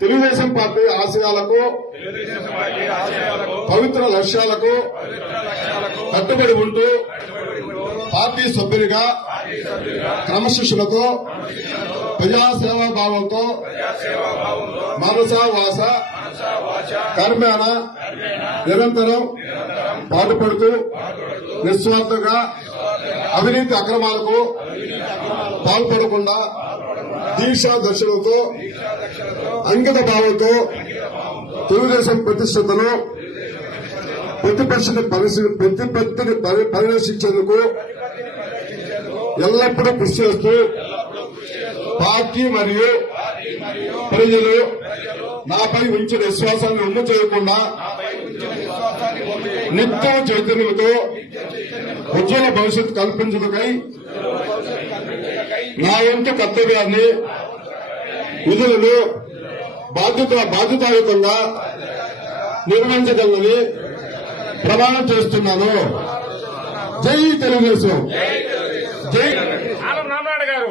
Telugu Desam party ఆశయాలకు పవిత్ర లక్ష్యాలకు కట్టుబడి ఉంటూ పార్టీ సభ్యునిగా క్రమశిక్షణతో ప్రజాసేవా భావంతో మనస వాస కర్మేణ నిరంతరం పాటుపడుతూ నిస్వార్థంగా అవినీతి అక్రమాలకు పాల్పడకుండా దీక్షా దర్శనంతో అంకిత భావంతో తెలుగుదేశం ప్రతిష్టతను ప్రతిపక్షని ప్రతిపత్తిని పరి- పరిరక్షించేందుకు ఎల్లప్పుడూ కృషి చేస్తూ పార్టీ మరియు ప్రజలు నాపై ఉంచిన విశ్వాసాన్ని ఉమ్ము చేయకుండా నిత్యం చైతన్యంతో ఉజ్వల భవిష్యత్తు కల్పించడకై నా వంతు కర్తవ్యాన్ని విధులను బాధ్యత బాధ్యతాయుతంగా నిర్వహించగలని ప్రమాణం చేస్తున్నాను. జై తెలుగుదేశం. జై రామనాయుడు గారు.